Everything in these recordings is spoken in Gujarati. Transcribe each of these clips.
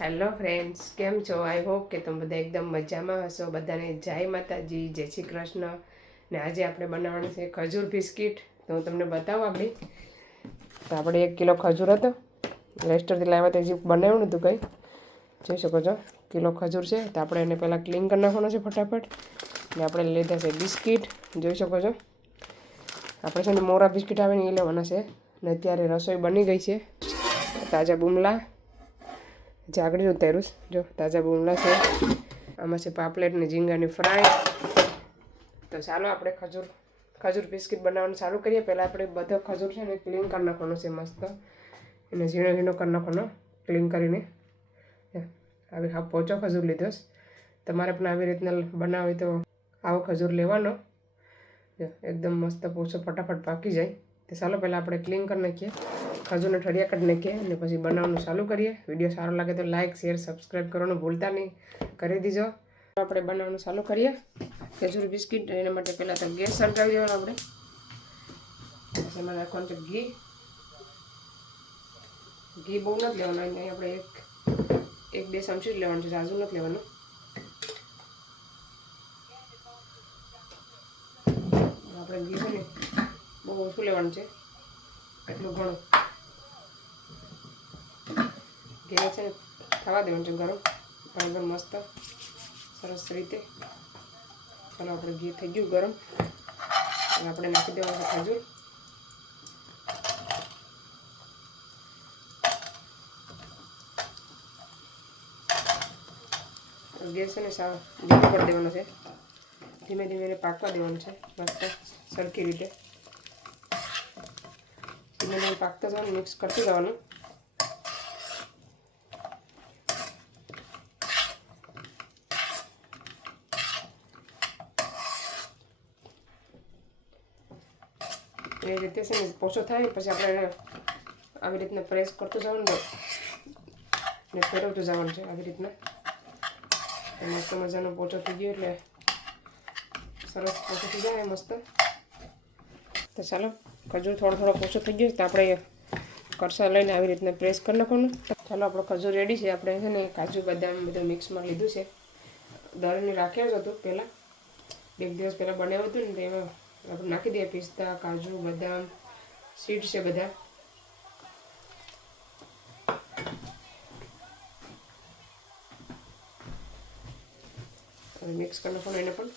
હેલો ફ્રેન્ડ્સ, કેમ છો? આઈ હોપ કે તમે બધા એકદમ મજામાં હશો. બધાને જય માતાજી, જય શ્રી કૃષ્ણ. ને આજે આપણે બનાવવાનું છે ખજૂર બિસ્કિટ. તો હું તમને બતાવું આપણી. તો આપણે 1 કિલો ખજૂર હતો, રેસ્ટોરથી લાવ્યા તો હજી બનાવ્યું નહોતું કંઈ. જોઈ શકો છો કિલો ખજૂર છે. તો આપણે એને પહેલાં ક્લીન કરી નાખવાનો છે ફટાફટ. ને આપણે લીધા છે બિસ્કિટ, જોઈ શકો છો. આપણે છે ને મોરા બિસ્કિટ આવે ને એ લેવાના છે. ને અત્યારે રસોઈ બની ગઈ છે. તાજા બુમલા જે આગળ ઉતાર્યું જો તાજા બુમલા છે. આમાં છે પાપલેટ ને ઝીંગાની ફ્રાય. તો ચાલો આપણે ખજૂર બિસ્કિટ બનાવવાનું ચાલુ કરીએ. પહેલાં આપણે બધો ખજૂર છે ને ક્લીન કરી નાખવાનો છે મસ્ત. એને ઝીણો ઝીણો કરી નાખવાનો ક્લીન કરીને. આવી હા પોચો ખજૂર લીધો છે. તમારે પણ આવી રીતના બનાવી તો આવો ખજૂર લેવાનો. એકદમ મસ્ત પોચો ફટાફટ પાકી જાય. તો ચાલો પહેલાં આપણે ક્લીન કરી નાખીએ, ખજૂરને ઠળિયા કાઢી નાખીએ અને પછી બનાવવાનું ચાલુ કરીએ. વિડીયો સારો લાગે તો લાઇક શેર સબસ્ક્રાઈબ કરવાનું ભૂલતા નહીં, કરી દીજો. આપણે બનાવવાનું ચાલુ કરીએ ખજૂર બિસ્કિટ. એના માટે પહેલાં તો ગેસ સળગાવી દેવાનો આપણે. પછી એમાં નાખવાનું છે ઘી બહુ નથી લેવાનું. અહીં આપણે એક બે ચમચી જ લેવાનું છે, ઝાઝું નથી લેવાનું. આપણે ઘી છે ને બહુ ઓછું લેવાનું છે, એટલું ઘણું. ઘી છે થવા દેવાનું છે ગરમ, પણ મસ્ત સરસ રીતે. ચાલો આપણે ઘી થઈ ગયું ગરમ. અને આપણે નાખી દેવાનું છે ખજૂર. ગેસ છે ને સાવ ધીમે કરી દેવાનો છે. ધીમે ધીમે એને પાકવા દેવાનું છે મસ્ત સરખી રીતે. ધીમે ધીમે પાકતા જવાનું, મિક્સ કરતું જવાનું. એ રીતે છે ને પોચો થાય પછી આપણે આવી રીતના પ્રેસ કરતું જવાનું ને ફેરવતું જવાનું છે આવી રીતના. મસ્ત મજાનો પોચો થઈ ગયો એટલે સરસ પોચો થઈ જાય મસ્ત. તો ચાલો ખજૂર થોડો પોચો થઈ ગયો તો આપણે કરસા લઈને આવી રીતના પ્રેસ કરી નાખવાનું. ચાલો આપણો ખજૂર રેડી છે. આપણે છે ને કાજુ બદામ બધું મિક્સમાં લીધું છે. દળીને રાખ્યું જ હતું પહેલાં, 1 દિવસ પહેલાં બનાવ્યું હતું ને. તો એમાં આપણે નાખી દઈએ પિસ્તા, કાજુ, બદામ, સીડ્સ છે બધા. મિક્સ કરી નાખવાનું એને પણ.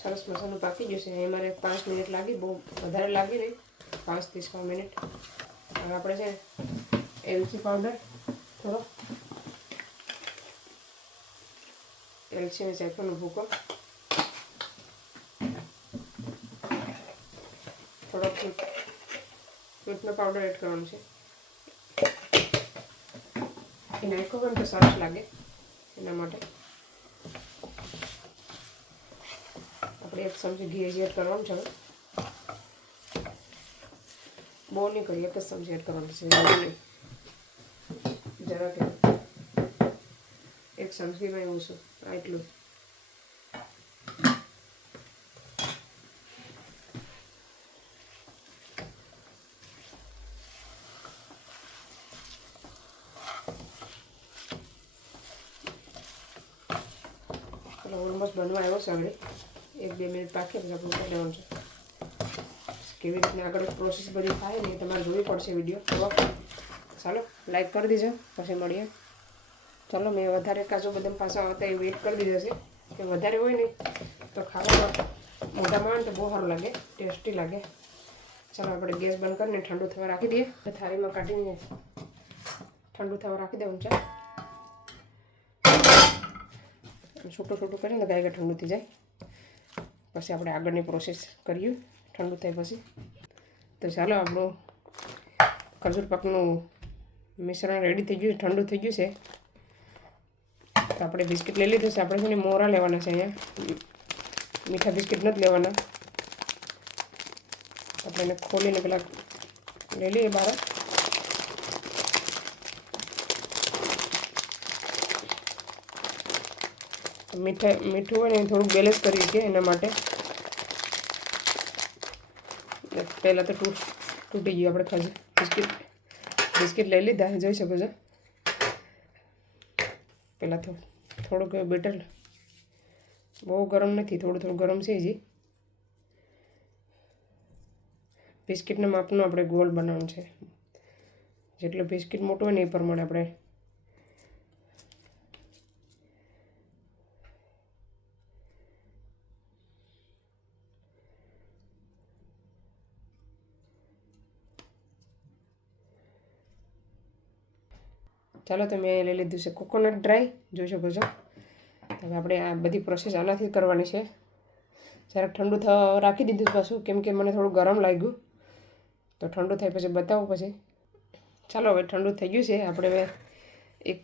સરસ મસાલો પાકી ગયો છે. અહીં મારે 5 મિનિટ લાગી, બહુ વધારે લાગી નહીં, 5 થી 6 મિનિટ. હવે આપણે છે એલચી પાવડર થોડો, એલચી અને જાયફળનો ભૂકો, થોડો ફ્રૂટનો પાવડર એડ કરવાનો છે. એ નાખ્યો હોય તો સરસ લાગે એના માટે. આપણે 1 ચમચી ઘી એડ કરવાનું છે. બહુ નહીં કરીએ, 1 જ ચમચી એડ કરવાનું છે, જરાક 1 ચમચીમાં એવું છું આટલું. ઓલમોસ્ટ બનવા આવ્યો છે હવે. 1-2 મિનિટ પાકે પછી આપણે ઉતારી દેવાનું છે. કેવી રીતના આગળ પ્રોસેસ બધી થાય ને એ તમારે જોવી પડશે વિડીયો. ચાલો લાઈક કરી દીજો, પછી મળીએ. ચાલો મેં વધારે કાજુ બદામ પાછા આવતા એ વેઇટ કરી દીધો છે કે વધારે હોય ને તો ખાવામાં મોઢામાં આવે ને તો બહુ સારું લાગે, ટેસ્ટી લાગે. ચાલો આપણે ગેસ બંધ કરીને ઠંડુ થવા રાખી દઈએ. થાળીમાં કાઢીને ઠંડુ થવા રાખી દેવાનું છે. છૂટું કરીને ગાય ઠંડુ થઈ જાય પછી આપણે આગળની પ્રોસેસ કરીએ ઠંડુ થાય પછી. તો ચાલો આપણું ખજૂર પાકનું મિશ્રણ રેડી થઈ ગયું, ઠંડુ થઈ ગયું છે. તો આપણે બિસ્કિટ લઈ લીધું છે. આપણે છે ને મોરા લેવાના છે. અહીંયા મીઠા બિસ્કિટ નથી લેવાના. આપણે એને ખોલીને પેલા લઈ લઈએ બહાર. મીઠું હોય ને થોડુંક બેલેન્સ કરી કે એના માટે પહેલાં તો તૂટી ગયું. આપણે બિસ્કિટ લઈ લીધા, જોઈ શકો છો. પહેલાં તો થોડુંક બેટર બહુ ગરમ નથી, થોડું ગરમ છે. હજી બિસ્કિટના માપનું આપણે ગોળ બનાવવાનું છે. જેટલું બિસ્કિટ મોટું હોય ને એ પ્રમાણે આપણે ચાલો તો મેં લઈ લીધું છે કોકોનટ ડ્રાય, જોઈ શકો છો. હવે આપણે આ બધી પ્રોસેસ આનાથી કરવાની છે. જરાક ઠંડુ થવા રાખી દીધું પાછું, કેમ કે મને થોડું ગરમ લાગ્યું. તો ઠંડુ થાય પછી બતાવું પછી. ચાલો હવે ઠંડુ થઈ ગયું છે. આપણે હવે એક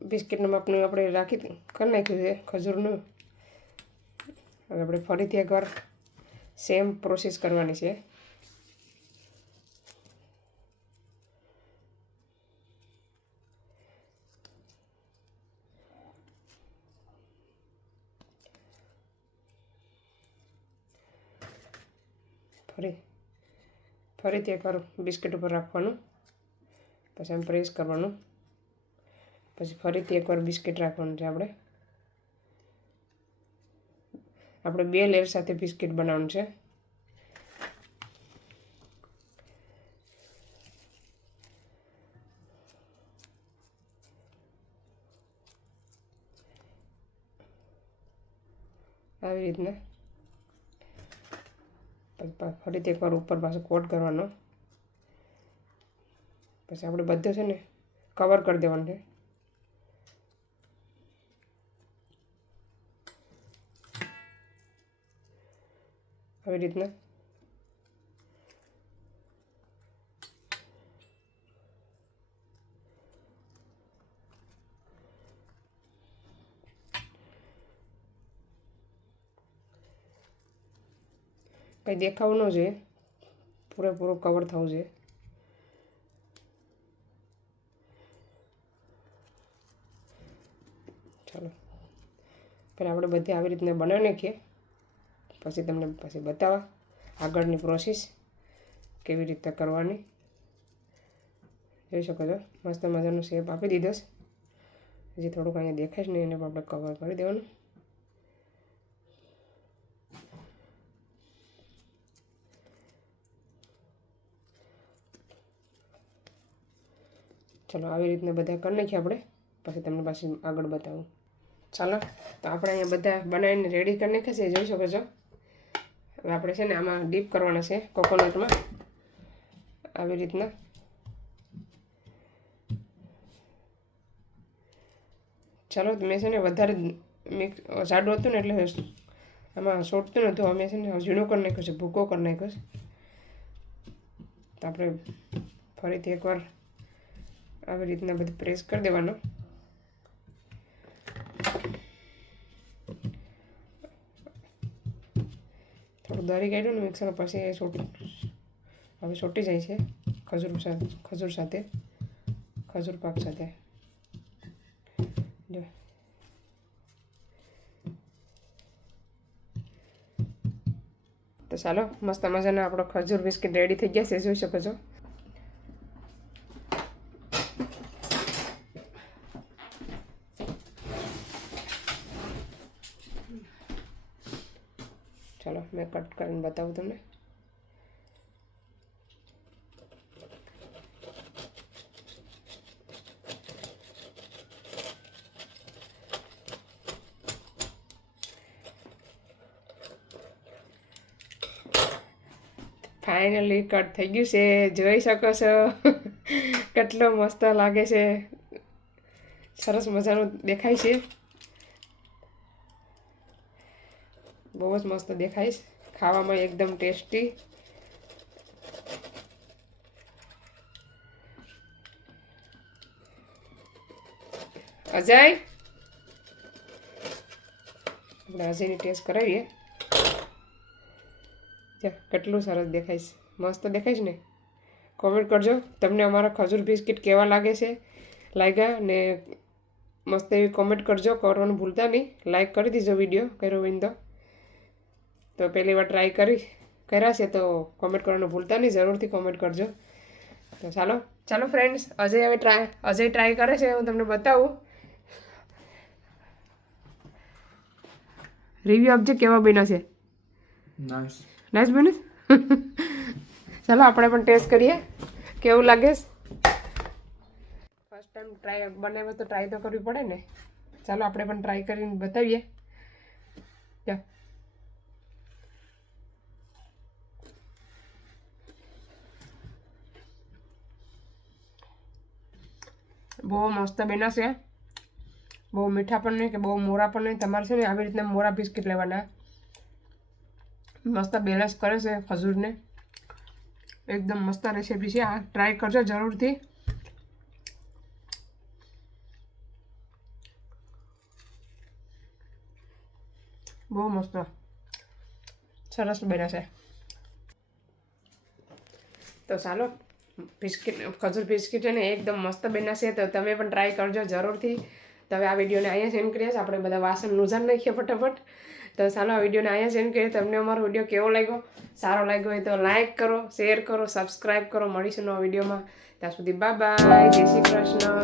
બિસ્કિટના માપનું આપણે કરી નાખ્યું છે ખજૂરનું. હવે આપણે ફરીથી એકવાર સેમ પ્રોસેસ કરવાની છે. ફરીથી એકવાર બિસ્કિટ ઉપર રાખવાનું, પછી આમ પ્રેસ કરવાનું, પછી ફરીથી એકવાર બિસ્કિટ રાખવાનું છે. આપણે 2 લેયર સાથે બિસ્કિટ બનાવવાનું છે. આવી રીતના ફરીથી એકવાર ઉપર પાછો કોટ કરવાનો, પછી આપણે બધું છે ને કવર કરી દેવાનું છે. આવી રીતના કંઈ દેખાવું ન જોઈએ, પૂરેપૂરું કવર થવું જોઈએ. ચાલો પહેલાં આપણે બધે આવી રીતના બનાવી નાખીએ, પછી તમને બતાવવા આગળની પ્રોસેસ કેવી રીતે કરવાની. જોઈ શકો છો મસ્ત મજાનો શેપ આપી દીધો છે. હજી થોડુંક અહીંયા દેખાય છે ને, એને પણ આપણે કવર કરી દેવાનું. ચલો આવી રીતના બધા કરી નાખીએ આપણે, પછી તમને પાછી આગળ બતાવું. ચાલો તો આપણે અહીંયા બધા બનાવીને રેડી કરી નાખ્યા છે, જોઈ શકો છો. હવે આપણે છે ને આમાં ડીપ કરવાના છે કોકોનટમાં, આવી રીતના. ચાલો મેં છે ને વધારે જાડું હતું ને એટલે આમાં સોટતું નહોતું. અમે છે ને ઝીણો કરી નાખ્યો છે, ભૂકો કરી નાખ્યો છે. તો આપણે ફરીથી એકવાર આવી રીતના બધું પ્રેસ કરી દેવાનો. થોડું દરી કાઢ્યું ને મિક્સર, પછી હવે ચોટી જાય છે ખજૂર સાથે, ખજૂર પાક સાથે. જો તો ચાલો મસ્ત મજાના આપણો ખજૂર બિસ્કિટ રેડી થઈ ગયા છે, જોઈ શકો છો. ચાલો મેં કટ કરીને બતાવું તમને. ફાઇનલી કટ થઈ ગયું છે, જોઈ શકો છો. કેટલો મસ્ત લાગે છે, સરસ મજાનું દેખાય છે. બહુ જ મસ્ત દેખાય છે, ખાવામાં એકદમ ટેસ્ટી. અજય, આપણે અજયની ટેસ્ટ કરાવીએ. કેટલું સરસ દેખાય છે, મસ્ત દેખાય છે ને. કોમેન્ટ કરજો તમને અમારા ખજૂર બિસ્કિટ કેવા લાગે છે, લાગ્યા ને મસ્ત એવી કોમેન્ટ કરજો, કરવાનું ભૂલતા નહીં. લાઈક કરી દીજો વિડીયો કર્યો હોય તો પહેલી વાર ટ્રાય કર્યા છે તો કોમેન્ટ કરવાનું ભૂલતા નહીં, જરૂરથી કોમેન્ટ કરજો. તો ચાલો ફ્રેન્ડ્સ, અજય ટ્રાય કરે છે, હું તમને બતાવું. રિવ્યુ આપજે કેવા બન્યા છે. નાઇસ બને. ચાલો આપણે પણ ટેસ્ટ કરીએ કેવું લાગે. ફર્સ્ટ ટાઈમ ટ્રાય બનાવ્યો તો ટ્રાય તો કરવી પડે ને. ચાલો આપણે પણ ટ્રાય કરીને બતાવીએ. બહુ મસ્ત બન્યા છે. બહુ મીઠા પણ નહીં કે બહુ મોરા પણ નહીં. તમારે છે ને આવી રીતના મોરા બિસ્કિટ લેવાના. મસ્ત બેલેન્સ કરે છે ખજૂરને. એકદમ મસ્ત રેસીપી છે. આ ટ્રાય કરજો જરૂરથી. બહુ મસ્ત સરસ બન્યા છે. તો ચાલો ખજૂર બિસ્કિટ છે ને એકદમ મસ્ત બન્યા છે. તો તમે પણ ટ્રાય કરજો જરૂરથી. તો હવે આ વિડીયોને અહીંયા સેન્ડ કરીએ. આપણે બધા વાસણ નુજાન નાખીએ ફટાફટ. તો ચાલો આ વિડીયોને અહીંયા સેન્ડ કરીએ. તમને અમારો વિડીયો કેવો લાગ્યો, સારો લાગ્યો હોય તો લાઇક કરો, શેર કરો, સબસ્ક્રાઈબ કરો. મળીશું નવા વિડીયોમાં. ત્યાં સુધી બાય બાય. જય શ્રી કૃષ્ણ.